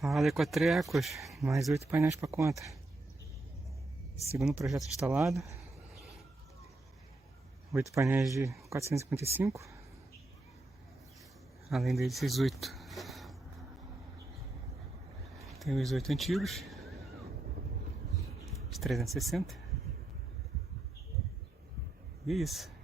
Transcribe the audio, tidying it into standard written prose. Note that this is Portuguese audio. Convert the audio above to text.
Fala, Ecotrecos, mais 8 painéis para conta. Segundo projeto instalado, 8 painéis de 455, além desses 8, tem os 8 antigos, de 360, e isso.